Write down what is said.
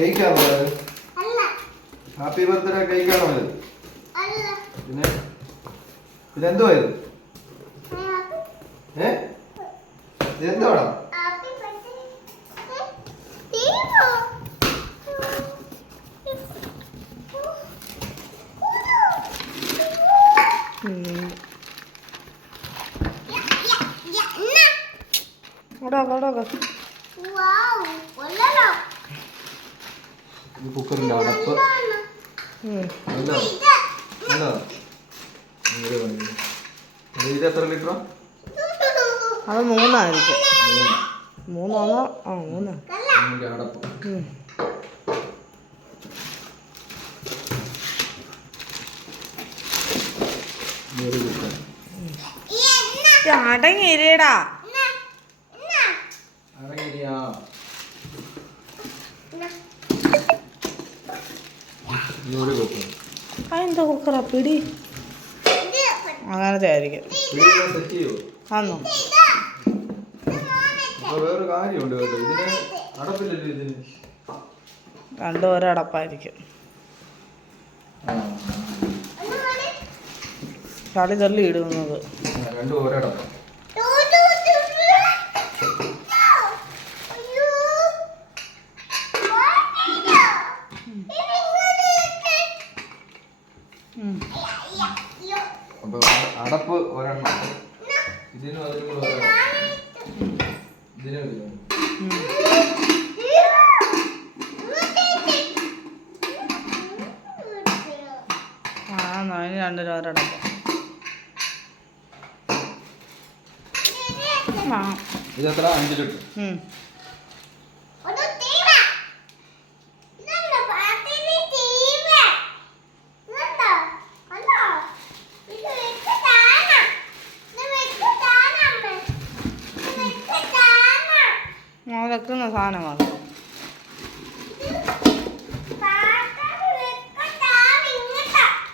കേക്കാണോ അത്? Happy birthday കേക്കാണോ ഇത്? പിന്നെ ഇതെന്തോ ഇത്? ഇതെന്തോടാ? കുക്കറിന്റെ അടപ്പ് ഇത് എത്ര ലിറ്ററാ? അത് 3 മൂന്നാണോ? ആ 3. അടപ്പ് അടങ്ങിരിയടാ. അടങ്ങിരിയാ. അതെന്താ കുക്കറാ? പിടി അങ്ങനത്തെ ആയിരിക്കും. ആന്നോ? വേറൊരു കാര്യമുണ്ട് കേട്ടോ, ഇതിന് അടപ്പില്ലല്ലോ. ഇതിന് രണ്ടും ഒരടപ്പായിരിക്കും. ചളി തള്ളി ഇടുന്നത് രണ്ടും ഒരടപ്പ്. അപ്പൊ അടപ്പ് ഒരെണ്ണം, ഇതിനും അതിനും കൂടെ ഇതിനും അതിന് രണ്ടിനും ഒരടപ്പ്. ഇതെത്ര? 5 ലിറ്റർ. വെക്കുന്ന സാധനമാണ്.